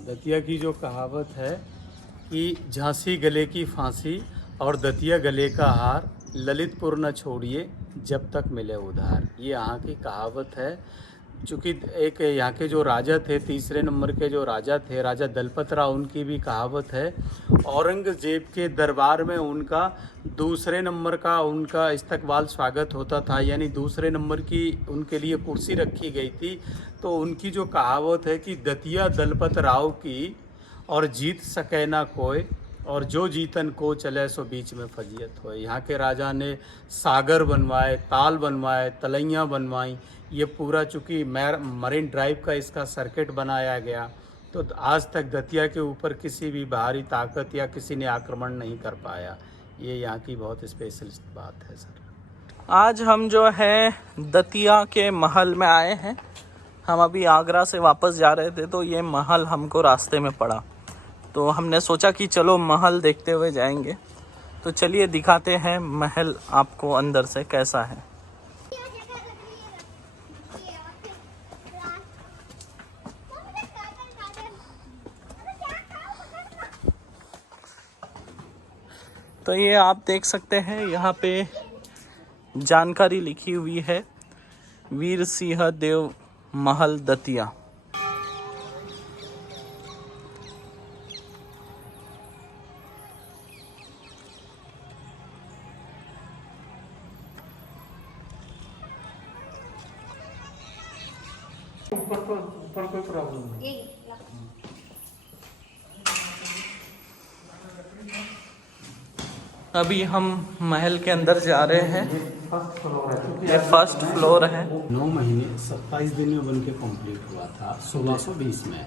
दतिया की जो कहावत है कि झांसी गले की फांसी और दतिया गले का हार, ललितपुर न छोड़िए जब तक मिले उधार। ये यहाँ की कहावत है। चूँकि एक यहाँ के जो राजा थे, तीसरे नंबर के जो राजा थे, राजा दलपत राव, उनकी भी कहावत है। औरंगजेब के दरबार में उनका दूसरे नंबर का उनका इस्तकबाल स्वागत होता था, यानी दूसरे नंबर की उनके लिए कुर्सी रखी गई थी। तो उनकी जो कहावत है कि दतिया दलपत राव की और जीत सके ना कोई, और जो जीतन को चले सो बीच में फजीयत हो। यहाँ के राजा ने सागर बनवाए, ताल बनवाए, तलैयाँ बनवाई। ये पूरा चूँकि मरीन ड्राइव का इसका सर्किट बनाया गया, तो आज तक दतिया के ऊपर किसी भी बाहरी ताकत या किसी ने आक्रमण नहीं कर पाया। ये यहाँ की बहुत स्पेशलिस्ट बात है सर। आज हम जो है दतिया के महल में आए हैं। हम अभी आगरा से वापस जा रहे थे तो ये महल हमको रास्ते में पड़ा, तो हमने सोचा कि चलो महल देखते हुए जाएंगे। तो चलिए दिखाते हैं महल आपको अंदर से कैसा है। तो ये आप देख सकते हैं, यहाँ पे जानकारी लिखी हुई है, वीर सिंह देव महल दतिया। ऊपर कोई प्रॉब्लम नहीं। अभी हम महल के अंदर जा रहे हैं। फर्स्ट फ्लोर है, ये फर्स्ट फ्लोर है। 9 महीने 27 दिन में बन के कम्प्लीट हुआ था 1620 में,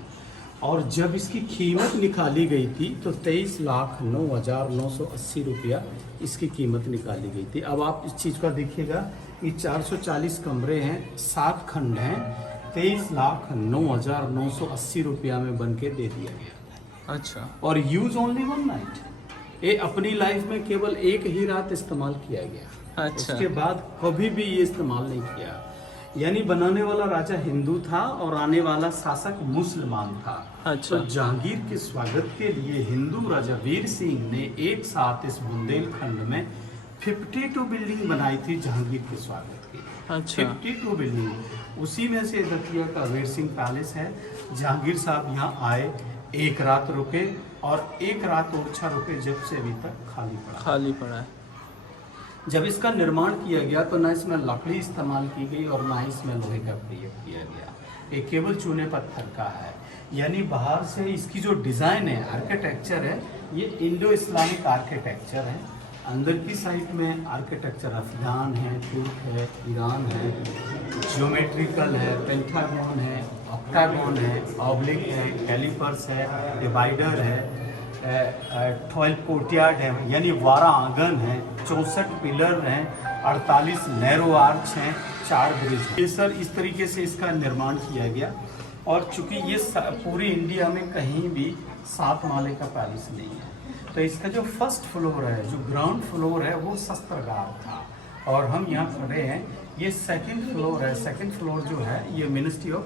और जब इसकी कीमत निकाली गई थी तो 23,09,980 रुपया इसकी कीमत निकाली गई थी। अब आप इस चीज़ का देखिएगा कि 440 कमरे हैं, 7 खंड हैं, 23,09,980 रुपया में बन के दे दिया गया। अच्छा। और यूज ओनली 1 नाइट, ये अपनी लाइफ में केवल एक ही रात इस्तेमाल किया गया। अच्छा। उसके बाद कभी भी ये इस्तेमाल नहीं किया। यानी बनाने वाला राजा हिंदू था और आने वाला शासक मुसलमान था। अच्छा। तो जहांगीर के स्वागत के लिए हिंदू राजा वीर सिंह ने एक साथ इस बुंदेलखंड में 52 बिल्डिंग बनाई थी जहांगीर के स्वागत की। अच्छा। 52 बिल्डिंग, उसी में से दतिया का वीर सिंह पैलेस है। जहांगीर साहब यहाँ आए, एक रात रुके और एक रात ओरछा रुके, जब से अभी तक खाली पड़ा है। जब इसका निर्माण किया गया तो ना इसमें लकड़ी इस्तेमाल की गई और ना ही इसमें लोहे का प्रयोग किया गया। ये केवल चूने पत्थर का है। यानी बाहर से इसकी जो डिज़ाइन है, आर्किटेक्चर है, ये इंडो इस्लामिक आर्किटेक्चर है। अंदर की साइड में आर्किटेक्चर अफगान है, तुर्क है, ईरान है, ज्योमेट्रिकल है, पेंटागन है, ऑक्टागन है, ऑब्लिक है, कैलिपर्स है, डिवाइडर है, 12 कोर्टयार्ड है, यानी 12 आंगन है, 64 पिलर हैं, 48 नैरो आर्च हैं, 4 ब्रिज। ये सर इस तरीके से इसका निर्माण किया गया। और चूंकि ये पूरी इंडिया में कहीं भी 7 माले का पैलेस नहीं है, तो इसका जो फर्स्ट फ्लोर है, जो ग्राउंड फ्लोर है, वो शस्त्रागार था। और हम यहाँ खड़े हैं, ये सेकंड फ्लोर है। सेकंड फ्लोर जो है ये मिनिस्ट्री ऑफ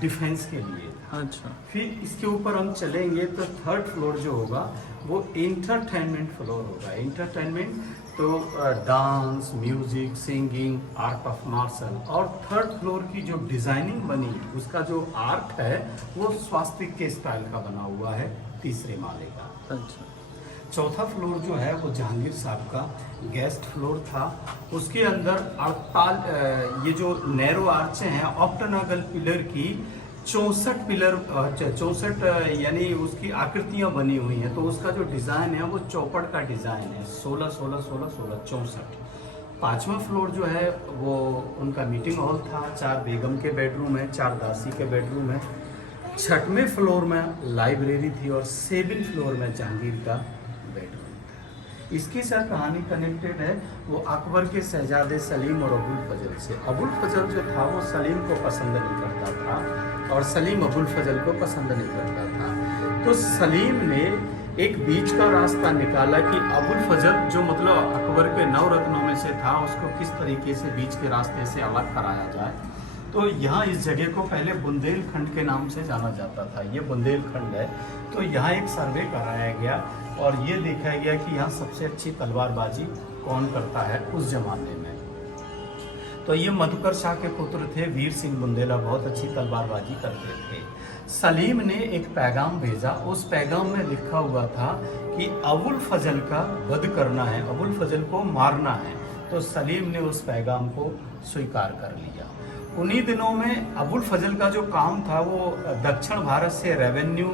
डिफेंस के लिए। अच्छा। फिर इसके ऊपर हम चलेंगे तो थर्ड फ्लोर जो होगा वो इंटरटेनमेंट फ्लोर होगा। इंटरटेनमेंट तो dance, music, singing, art of martial. और थर्ड फ्लोर की जो डिजाइनिंग बनी, उसका जो आर्ट है वो स्वास्तिक के स्टाइल का बना हुआ है, तीसरे माले का। अच्छा। चौथा फ्लोर जो है वो जहांगीर साहब का गेस्ट फ्लोर था। उसके अंदर ये जो नैरो आर्चें हैं, ऑक्टागोनल पिलर की 64 पिलर, 64 यानी उसकी आकृतियां बनी हुई हैं। तो उसका जो डिज़ाइन है वो चौपड़ का डिज़ाइन है, 16 16 16 16 64। पाँचवा फ्लोर जो है वो उनका मीटिंग हॉल था, 4 बेगम के बेडरूम है, 4 दासी के बेडरूम है। 6वें फ्लोर में लाइब्रेरी थी और 7वें फ्लोर में जहांगीर का बेडरूम था। इसकी सर कहानी कनेक्टेड है वो अकबर के शहजादे सलीम और अबुल फजल से। अबुल फजल जो था वो सलीम को पसंद नहीं करता था और सलीम अबुल फजल को पसंद नहीं करता था। तो सलीम ने एक बीच का रास्ता निकाला कि अबुल फजल जो मतलब अकबर के 9 रत्नों में से था, उसको किस तरीके से बीच के रास्ते से अलग कराया जाए। तो यहाँ इस जगह को पहले बुंदेलखंड के नाम से जाना जाता था, ये बुंदेलखंड है। तो यहाँ एक सर्वे कराया गया और ये देखा गया कि यहाँ सबसे अच्छी तलवारबाजी कौन करता है उस जमाने में। तो ये मधुकर शाह के पुत्र थे वीर सिंह बुंदेला, बहुत अच्छी तलवारबाजी करते थे। सलीम ने एक पैगाम भेजा, उस पैगाम में लिखा हुआ था कि अबुल फजल का वध करना है, अबुल फजल को मारना है। तो सलीम ने उस पैगाम को स्वीकार कर लिया। उन्हीं दिनों में अबुल फजल का जो काम था वो दक्षिण भारत से रेवेन्यू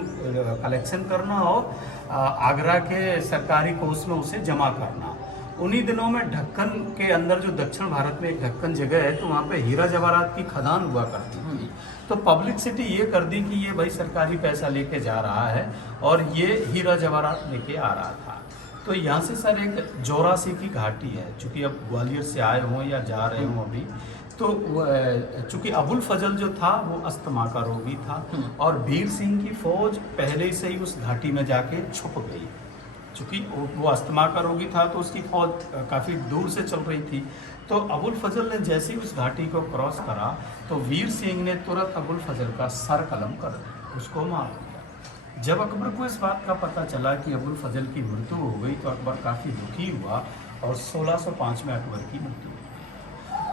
कलेक्शन करना और आगरा के सरकारी कोष में उसे जमा करना। उन्हीं दिनों में ढक्कन के अंदर जो दक्षिण भारत में एक ढक्कन जगह है, तो वहाँ पे हीरा जवाहरात की खदान हुआ करती थी। तो पब्लिसिटी ये कर दी कि ये भाई सरकारी पैसा लेके जा रहा है और ये हीरा जवाहरात लेके आ रहा था। तो यहाँ से सर एक जोरासी की घाटी है, चूँकि अब ग्वालियर से आए हों या जा रहे हों अभी, तो चूँकि अबुल फजल जो था वो अस्थमा का रोगी था और वीर सिंह की फौज पहले से ही उस घाटी में जाके छुप गई। चूँकि वो अस्थमा का रोगी था तो उसकी फौज काफ़ी दूर से चल रही थी। तो अबुल फजल ने जैसे ही उस घाटी को क्रॉस करा तो वीर सिंह ने तुरंत अबुल फजल का सर कलम कर उसको मार दिया। जब अकबर को इस बात का पता चला कि अबुल फजल की मृत्यु हो गई तो अकबर काफ़ी दुखी हुआ और 1605 में अकबर की मृत्यु हो गई।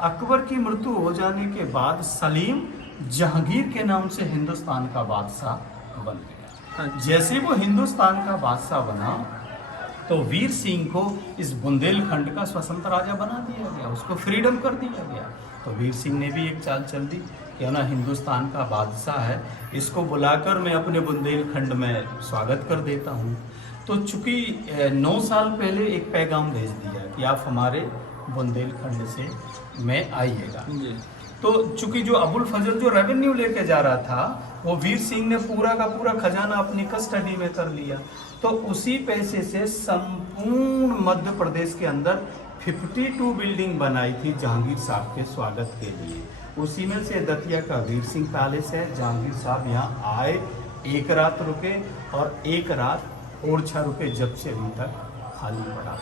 अकबर की मृत्यु हो जाने के बाद सलीम जहांगीर के नाम से हिंदुस्तान का बादशाह बन गया। जैसे वो हिंदुस्तान का बादशाह बना तो वीर सिंह को इस बुंदेलखंड का स्वतंत्र राजा बना दिया गया, उसको फ्रीडम कर दिया गया। तो वीर सिंह ने भी एक चाल चल दी कि ना हिंदुस्तान का बादशाह है, इसको बुलाकर मैं अपने बुंदेलखंड में स्वागत कर देता हूँ। तो चूँकि 9 साल पहले एक पैगाम भेज दिया कि आप हमारे बुंदेलखंड से में आइएगा। तो चूँकि जो अबुल फजल जो रेवेन्यू लेके जा रहा था वो वीर सिंह ने पूरा का पूरा खजाना अपनी कस्टडी में कर लिया। तो उसी पैसे से संपूर्ण मध्य प्रदेश के अंदर 52 बिल्डिंग बनाई थी जहांगीर साहब के स्वागत के लिए। उसी में से दतिया का वीर सिंह पैलेस है। जहांगीर साहब यहाँ आए, एक रात रुके और एक रात ओरछा रुके, जब से अभी तक खाली पड़ा।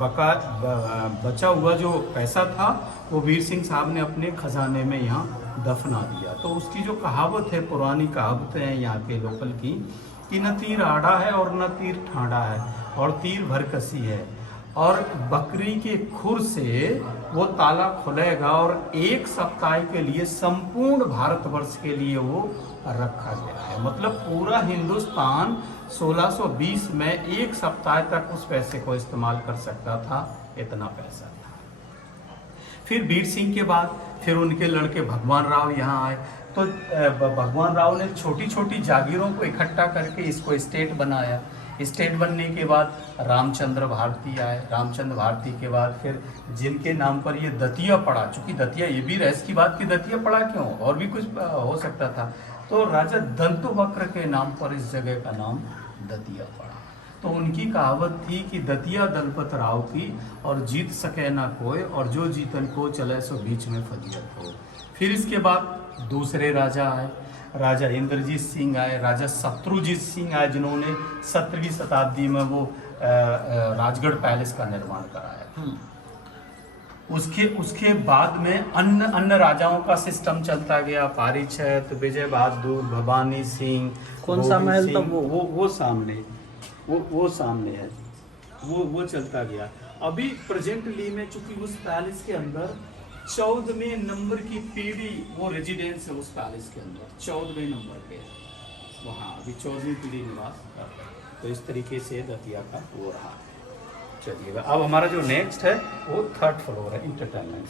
बचा हुआ जो पैसा था वो वीर सिंह साहब ने अपने खजाने में यहाँ दफना दिया। तो उसकी जो कहावत है, पुरानी कहावतें हैं यहाँ के लोकल की, कि न तीर आड़ा है और न तीर ठाड़ा है और तीर भरकसी है और बकरी के खुर से वो ताला खुलेगा और 1 सप्ताह के लिए संपूर्ण भारतवर्ष के लिए वो रखा गया है। मतलब पूरा हिंदुस्तान 1620 में 1 सप्ताह तक उस पैसे को इस्तेमाल कर सकता था, इतना पैसा था। फिर वीर सिंह के बाद फिर उनके लड़के भगवान राव यहाँ आए। तो भगवान राव ने छोटी छोटी जागीरों को इकट्ठा करके इसको स्टेट बनाया। स्टेट बनने के बाद रामचंद्र भारती आए। रामचंद्र भारती के बाद फिर जिनके नाम पर ये दतिया पड़ा, चूँकि दतिया, ये भी रहस्य की बात कि दतिया पड़ा क्यों, और भी कुछ हो सकता था। तो राजा दंतवक्र के नाम पर इस जगह का नाम दतिया पड़ा। तो उनकी कहावत थी कि दतिया दलपत राव की और जीत सके ना कोई, और जो जीतन को चले सो बीच में फजीयत हो। फिर इसके बाद दूसरे राजा आए, राजा इंद्रजीत सिंह आए, राजा शत्रुजीत सिंह आए, जिन्होंने 17वीं शताब्दी में वो राजगढ़ पैलेस का निर्माण कराया। उसके बाद में अन्य राजाओं का सिस्टम चलता गया। पारीक्षत, विजय बहादुर, भवानी सिंह, कौन सा महल था वो सामने, वो सामने है, वो चलता गया। अभी प्रेजेंटली में चूंकि उस पैलेस के अंदर 14वें नंबर की पीढ़ी वो रेजिडेंस है उस पैलेस के अंदर, 14वें नंबर पे वहाँ अभी 14वीं पीढ़ी निवास करता है। तो इस तरीके से दतिया का वो रहा है। चलिएगा, अब हमारा जो नेक्स्ट है वो 3rd फ्लोर है, इंटरटेनमेंट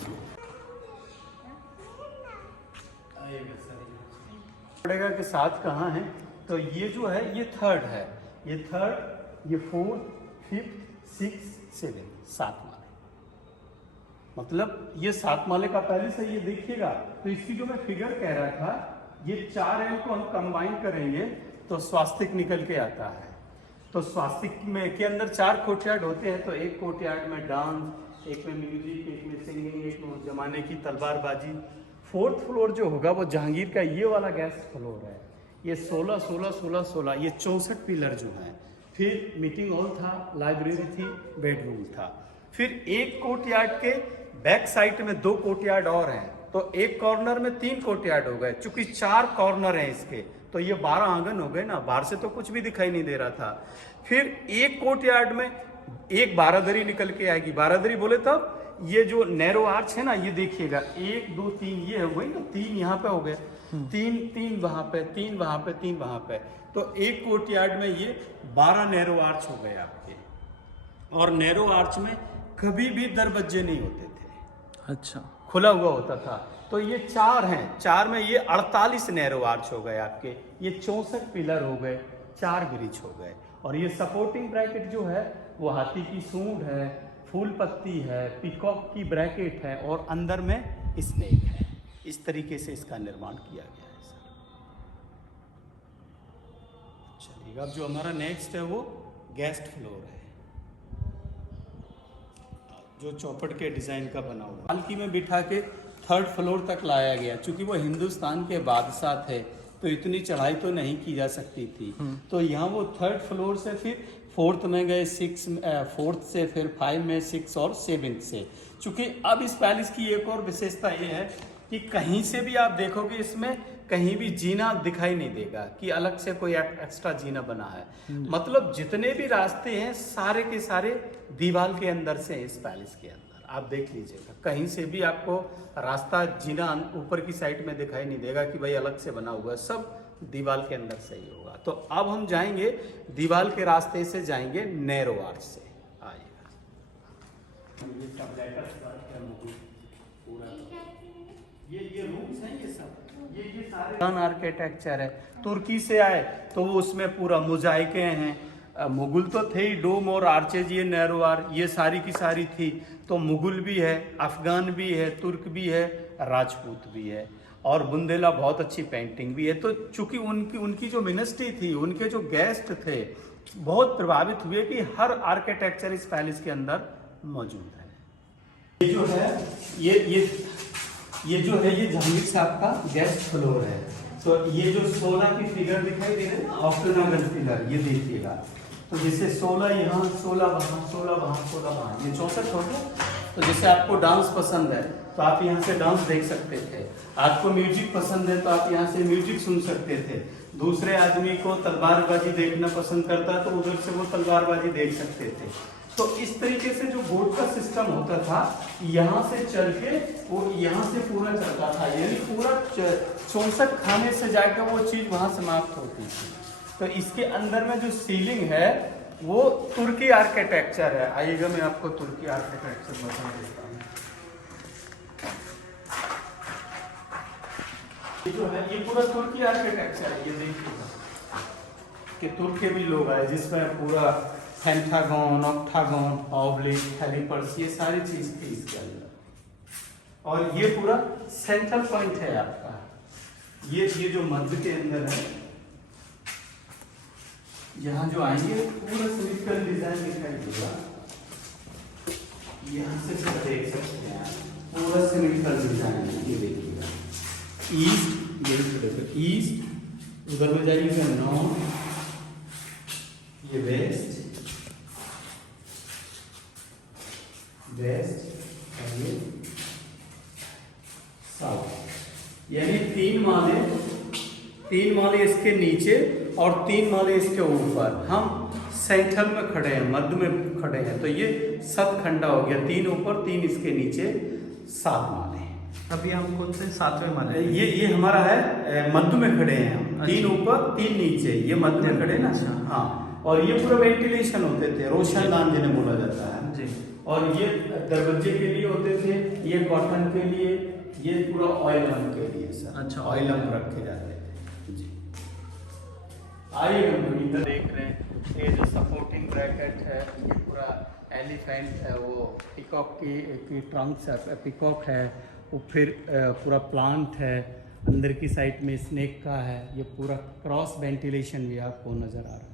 पड़ेगा के साथ कहाँ है। तो ये जो है ये 3rd है, ये 3rd, ये 4th, 5th, 6th, 7th, 7 माले। मतलब ये 7 माले का पहले से ये देखिएगा। तो इसकी जो मैं फिगर कह रहा था, ये 4 एल को हम कंबाइन करेंगे तो स्वास्तिक निकल के आता है। तो स्वास्तिक में के अंदर 4 कोर्टयार्ड होते हैं। तो एक कोर्टयार्ड में डांस, एक में म्यूजिक, एक में सिंगिंग, एक में उस जमाने की तलवारबाजी। 4th फ्लोर जो होगा वो जहांगीर का ये वाला गेस्ट फ्लोर है। ये 16, 16, 16, 16, ये 64 पिलर जो है। फिर मीटिंग हॉल था, लाइब्रेरी थी, बेडरूम था। फिर एक कोर्टयार्ड के बैक साइड में 2 कोर्टयार्ड और हैं। तो एक कॉर्नर में 3 कोर्टयार्ड हो गए। चूंकि 4 कॉर्नर हैं इसके, तो ये 12 आंगन हो गए ना, बाहर से तो कुछ भी दिखाई नहीं दे रहा था। फिर एक कोर्टयार्ड में एक बारादरी निकल के आएगी। बारादरी बोले तब ये जो नैरो आर्च है ना, ये देखिएगा 1 2 3 ये हो गई ना, 3 यहाँ पे हो गए, 3 वहां पे, 3 वहां पे, 3 वहां पे। तो एक कोर्टयार्ड में ये 12 नैरो आर्च हो गए आपके। और नैरो आर्च में कभी भी दरवाजे नहीं होते थे, अच्छा, खुला हुआ होता था। तो ये 4 हैं, 4 में ये 48 नैरो आर्च हो गए आपके। ये 64 पिलर हो गए, 4 ब्रिज हो गए। और ये सपोर्टिंग ब्रैकेट जो है वो हाथी की सूंड है, फूल पत्ती है, पीकॉक की ब्रैकेट है और अंदर में स्नेक है। इस तरीके से इसका निर्माण किया गया है सर। चलिएगा, अब जो हमारा नेक्स्ट है वो गेस्ट फ्लोर है, जो चौपट के डिजाइन का बना हुआ। पालकी में बिठा के 3rd फ्लोर तक लाया गया। चूंकि वो हिंदुस्तान के बादशाह थे तो इतनी चढ़ाई तो नहीं की जा सकती थी, तो यहाँ वो 3rd फ्लोर से फिर 4th में गए, 4th से फिर 5 में, 6 और 7th से। चूंकि अब इस पैलेस की एक और विशेषता ये है कि कहीं से भी आप देखोगे इसमें कहीं भी जीना दिखाई नहीं देगा कि अलग से कोई एक्स्ट्रा जीना बना है। मतलब जितने भी रास्ते हैं सारे के सारे दीवार के अंदर से हैं इस पैलेस के अंदर। आप देख लीजिएगा, कहीं से भी आपको रास्ता जीना ऊपर की साइड में दिखाई नहीं देगा कि भाई अलग से बना हुआ है, सब दीवार के अंदर से ही होगा। तो अब हम जाएंगे दीवार के रास्ते से, जाएंगे नैरो आर्च से। आइएगा, ये रूम्स हैं, ये सब ये सारे आर्किटेक्चर है। तुर्की से आए तो वो उसमें पूरा मोजाइकें हैं। मुगल तो थे ही, डोम और आर्चेज, ये नैरो आर, ये सारी की सारी थी। तो मुगल भी है, अफगान भी है, तुर्क भी है, राजपूत भी है, और बुंदेला बहुत अच्छी पेंटिंग भी है। तो चूंकि उनकी जो मिनिस्ट्री थी, उनके जो गेस्ट थे, बहुत प्रभावित हुए कि हर आर्किटेक्चर इस पैलेस के अंदर मौजूद है। ये जो है ये जो है ये जहांगीर साहब का गेस्ट फ्लोर है। तो ये जो 16 की फिगर दिखाई दे रहे हैं ना, ऑक्टागोनल फिगर, ये देखिएगा। तो जैसे 16 यहाँ, 16 वहाँ, 16 वहाँ, 16 वहाँ, ये 64 हो गया। तो जैसे आपको डांस पसंद है तो आप यहाँ से डांस देख सकते थे, आपको म्यूजिक पसंद है तो आप यहाँ से म्यूजिक सुन सकते थे, दूसरे आदमी को तलवारबाजी देखना पसंद करता तो उधर से वो तलवारबाजी देख सकते थे। तो इस तरीके से जो बोट का सिस्टम होता था, यहाँ से चल के वो यहाँ से पूरा चलता था, यानी पूरा 64 खाने से जाकर वो चीज़ वहाँ समाप्त होती थी। तो इसके अंदर में जो सीलिंग है वो तुर्की आर्किटेक्चर है। आइएगा, मैं आपको तुर्की आर्किटेक्चर बता देता हूँ। ये जो है ये पूरा तुर्की आर्किटेक्चर है। ये देखिएगा कि तुर्क के भी लोग आए, जिसमें पूरा पेंटागन, ऑक्टागन, ऑब्लिक, हेलिपर्स, ये सारी चीज थी इसके अंदर। और ये पूरा सेंट्रल पॉइंट है आपका। ये जो मध्य के अंदर है, यहाँ जो आएंगे पूरा सिमिट्रिकल डिजाइन दिखाई देगा। यहाँ से सब देख सकते हैं, पूरा सिमिट्रिकल डिजाइन है। ये देखिएगा, ईस्ट, ये ईस्ट, उधर में जाइएगा नॉर्थ, ये वेस्ट, और ये साउथ। यानी 3 माले इसके नीचे और 3 माले इसके ऊपर। हम सेंटर में खड़े हैं, मध्य में खड़े हैं, तो ये सतखंडा हो गया। 3 ऊपर 3 इसके नीचे, 7 माले। अभी हम कौन से 7वें माले? ये हमारा है, मध्य में खड़े हैं हम। 3 ऊपर 3 नीचे, ये मध्य में खड़े ना। हाँ, और ये पूरा वेंटिलेशन होते थे, रोशनदान जिन्हें बोला जाता है जी। और ये दरवाजे के लिए होते थे, ये कॉटन के लिए, ये पूरा ऑयलम के लिए सर। अच्छा, ऑयलम रखे जाते थे जी। आइए हम इधर देख रहे हैं, ये जो सपोर्टिंग ब्रैकेट है, ये पूरा एलिफेंट है, वो पिकॉक की ट्रंक्स है, पिकॉक है, वो फिर पूरा प्लांट है, अंदर की साइड में स्नेक का है। ये पूरा क्रॉस वेंटिलेशन भी आपको नज़र आ रहा है।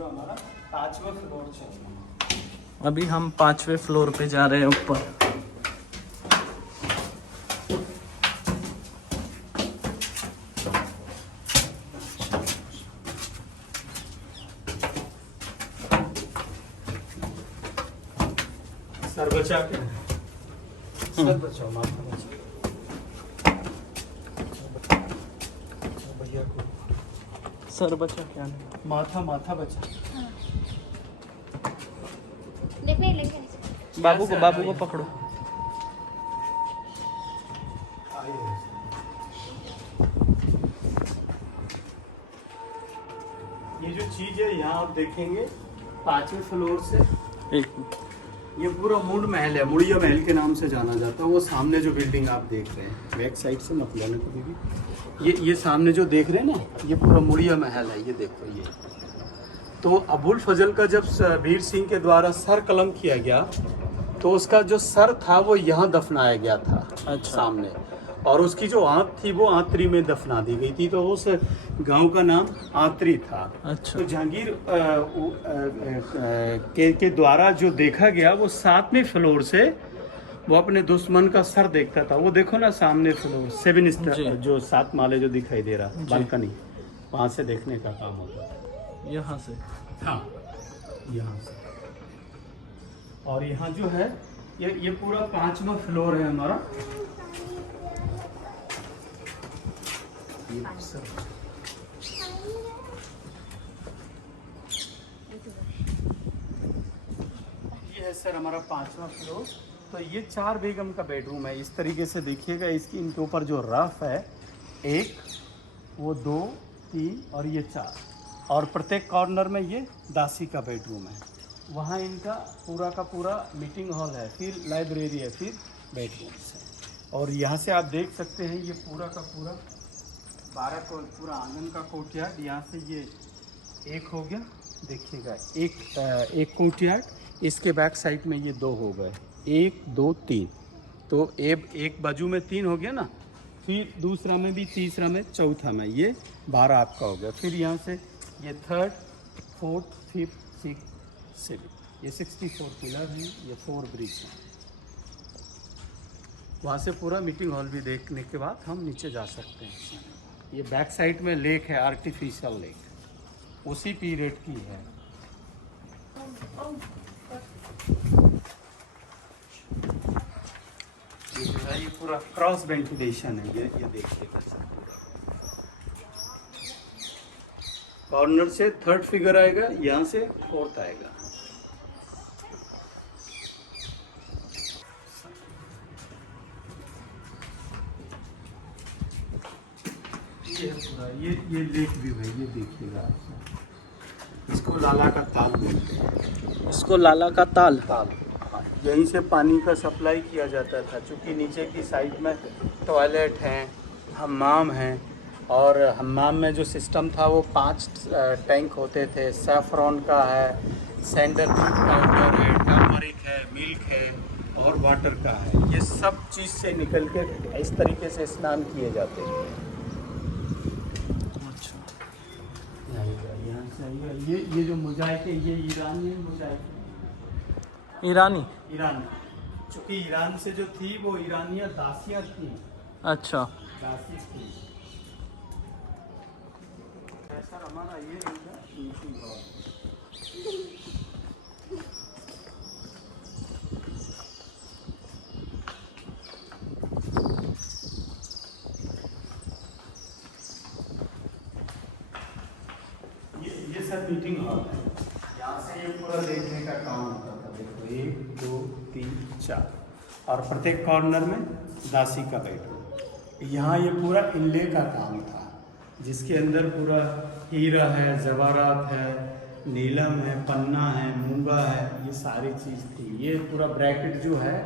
पूरा हमारा 5वां फ्लोर चल रहा है। अभी हम 5वें फ्लोर पे जा रहे हैं ऊपर। सर बचा के सर बचाओ, माथा बचाओ भैया को। सर बचा क्या नहीं? माथा बचा। बाबू को पकड़ो। ये जो चीज है यहाँ आप देखेंगे 5वें फ्लोर से एक ये पूरा मूड महल है, मुड़िया महल के नाम से जाना जाता है। वो सामने जो बिल्डिंग आप देख रहे हैं, बैक साइड से मत लेना कभी भी, ये सामने जो देख रहे हैं ना, ये पूरा मुड़िया महल है। ये देखो ये। तो अबुल फजल का जब वीर सिंह के द्वारा सर कलम किया गया तो उसका जो सर था वो यहाँ दफनाया गया था। अच्छा। सामने, और उसकी जो आंत थी वो आंतरी में दफना दी गई थी, तो उस गांव का नाम आंतरी था। अच्छा। तो जहांगीर के द्वारा जो देखा गया वो 7वें फ्लोर से वो अपने दुश्मन का सर देखता था। वो देखो ना सामने फ्लोर 7 स्टार जो 7 माले जो दिखाई दे रहा बालकनी, वहाँ से देखने का काम होता था। यहाँ से, हाँ यहाँ से। और यहाँ जो है ये पूरा 5वां फ्लोर है हमारा। ये है सर हमारा 5वां फ्लोर। तो ये 4 बेगम का बेडरूम है। इस तरीके से देखिएगा, इसकी इनके ऊपर जो रफ है 1, वो 2, 3 और ये 4, और प्रत्येक कॉर्नर में ये दासी का बेडरूम है। वहाँ इनका पूरा का पूरा मीटिंग हॉल है, फिर लाइब्रेरी है, फिर बेडरूम्स है। और यहाँ से आप देख सकते हैं ये पूरा का पूरा 12 को पूरा आंगन का कोर्टयार्ड। यहाँ से ये एक हो गया, देखिएगा एक कोर्टयार्ड। इसके बैक साइड में ये 2 हो गए, 1 2 3। तो एक बाजू में 3 हो गया ना, फिर दूसरा में भी, तीसरा में, चौथा में, ये 12 आपका हो गया। फिर यहाँ से ये 3rd 4th 5th 6th 7th, ये 64 पिलर हैं, ये 4 ब्रिज हैं। वहाँ से पूरा मीटिंग हॉल भी देखने के बाद हम नीचे जा सकते हैं। ये बैक साइड में लेक है, आर्टिफिशियल लेक, उसी पीरियड की है। ये पूरा क्रॉस वेंटिलेशन है। ये देखिएगा सर, कॉर्नर से 3rd फिगर आएगा, यहाँ से 4th आएगा। ये पूरा ये लेक व्यू है। ये देखिएगा, इसको लाला का ताल बोलते हैं। इसको लाला का ताल। यहीं से पानी का सप्लाई किया जाता था, क्योंकि नीचे की साइड में टॉयलेट हैं, हम्माम हैं, और हम्माम में जो सिस्टम था वो 5 टैंक होते थे। सैफरॉन का है, सैंडलवुड पाउडर है, टर्मरिक है, मिल्क है और वाटर का है। ये सब चीज़ से निकल के इस तरीके से स्नान किए जाते थे। यहाँ से ये जो मोज़ाइक है, ये ईरानी मोज़ाइक है। ईरान, चूँकि ईरान से जो थी वो ईरानिया दासियाँ थी। अच्छा। दासी थी। सर हमारा ये होगा मीटिंग हॉल। ये सर मीटिंग हॉल है। यहाँ से ये पूरा देखने का काम होता था। देखो 1 2 3 4, और प्रत्येक कॉर्नर में दासी का बेडरूम। यहाँ ये पूरा इनले का काम था, जिसके अंदर पूरा हीरा है, जवारात है, नीलम है, पन्ना है, मूंगा है, ये सारी चीज़ थी। ये पूरा ब्रैकेट जो है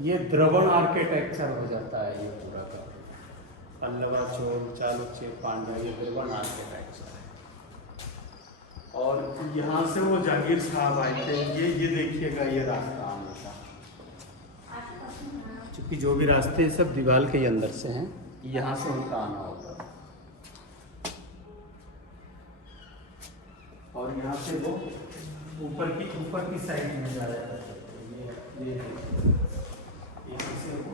ये द्रवण आर्किटेक्चर हो जाता है। ये पूरा का पल्लवा, चोल, चालुक्य, पांड्या, ये द्रवण आर्किटेक्चर है। और यहाँ से वो जहांगीर साहब आए थे। ये देखिएगा, ये रास्ता आने का, क्योंकि जो भी रास्ते हैं सब दीवार के अंदर से हैं, यहाँ से उनका आना होता है। और यहाँ से वो ऊपर की साइड में जा रहा है। ये इसे वो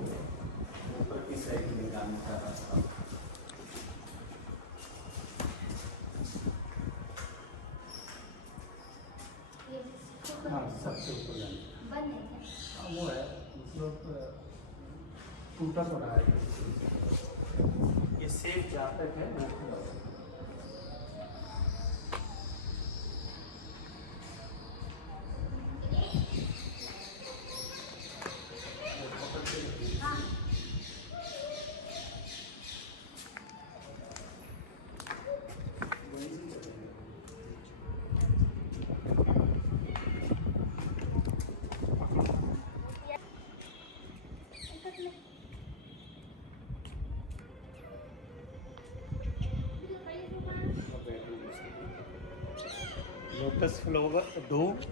ऊपर की साइड में जाने का रास्ता। हाँ, सबसे ऊपर जाने वो है, मतलब टूटा पड़ा है। ये सेफ जहाँ तक है वो खुला है।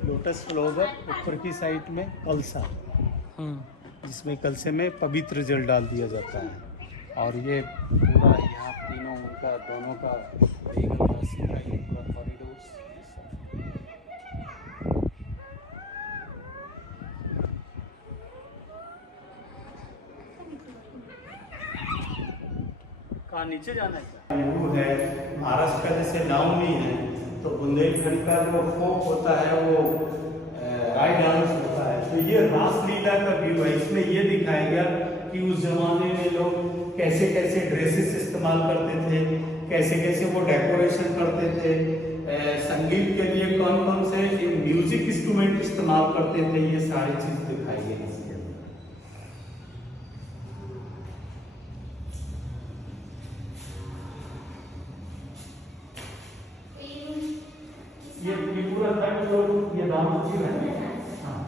लोटस फ्लावर ऊपर की साइड में कलसा, जिसमें कलसे में पवित्र जल डाल दिया जाता है। और ये पूरा यहाँ तीनों उनका दोनों का बेगम राशि का ये पूरा कॉरिडोर। कहाँ नीचे जाना है? वो है महाराष्ट्र का, जैसे नावनी है तो बुंदेलखंड का जो फोक होता है वो राय डांस होता है। तो ये रासलीला का व्यू है। इसमें ये दिखाया गया कि उस जमाने में लोग कैसे कैसे ड्रेसेस इस्तेमाल करते थे, कैसे कैसे वो डेकोरेशन करते थे, संगीत के लिए कौन कौन से म्यूजिक इंस्ट्रूमेंट इस्तेमाल करते थे, ये सारी चीज दिखाई है इसके अंदर। ये पूरा तट जो ये राम मंदिर है। हाँ,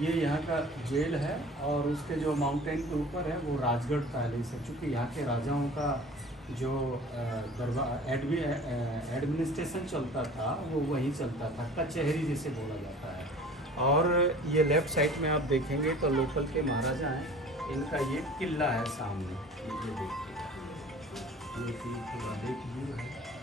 ये यहाँ का जेल है और उसके जो माउंटेन के ऊपर है वो राजगढ़ पैलेस है। चूँकि यहाँ के राजाओं का जो दरबार एडमिनिस्ट्रेशन चलता था वो वहीं चलता था, कचहरी जिसे बोला जाता है। और ये लेफ्ट साइड में आप देखेंगे तो लोकल के महाराजा हैं, इनका ये किला है सामने, ये देखिए, ये पूरा देख व्यू है।